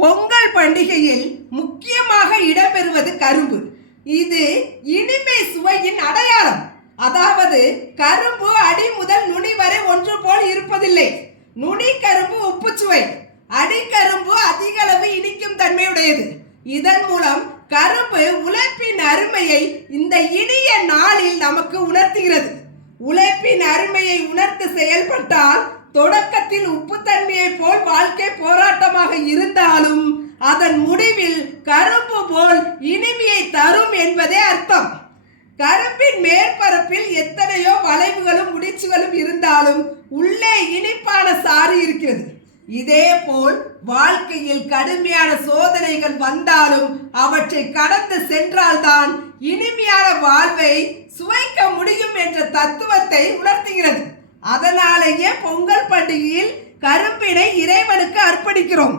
பொங்கல் பண்டிகையில் முக்கியமாக இடம்பெறுவது கரும்பு. இது இனிமை சுவையின் அடையாளம். அதாவது கரும்பு அடி முதல் நுனி வரை ஒன்று போல் இருப்பதில்லை. நுனி கரும்பு உப்பு சுவை, அடிக்கரும்பு அதிக அளவு இனிக்கும் தன்மையுடையது. இதன் மூலம் கரும்பு உழைப்பின் அருமையை இந்த இனிய நாளில் நமக்கு உணர்த்துகிறது. உழைப்பின் அருமையை உணர்ந்து செயல்பட்டால் தொடக்கத்தில் உப்புத்தன்மையை போல் வாழ்க்கை போராட்டமாக இருந்தாலும் அதன் முடிவில் கரும்பு போல் இனிமையை தரும் என்பதே அர்த்தம். கரும்பின் மேற்பரப்பில் எத்தனையோ வளைவுகளும் முடிச்சுகளும் இருந்தாலும் உள்ளே இனிப்பான சாறு இருக்கிறது. இதே போல் வாழ்க்கையில் கடுமையான சோதனைகள் வந்தாலும் அவற்றை கடந்து சென்றால்தான் இனிமையான வாழ்வை சுவைக்க முடியும் என்ற தத்துவத்தை உணர்த்துகிறது. அதனாலேயே பொங்கல் பண்டிகையில் கரும்பினை இறைவனுக்கு அர்ப்பணிக்கிறோம்.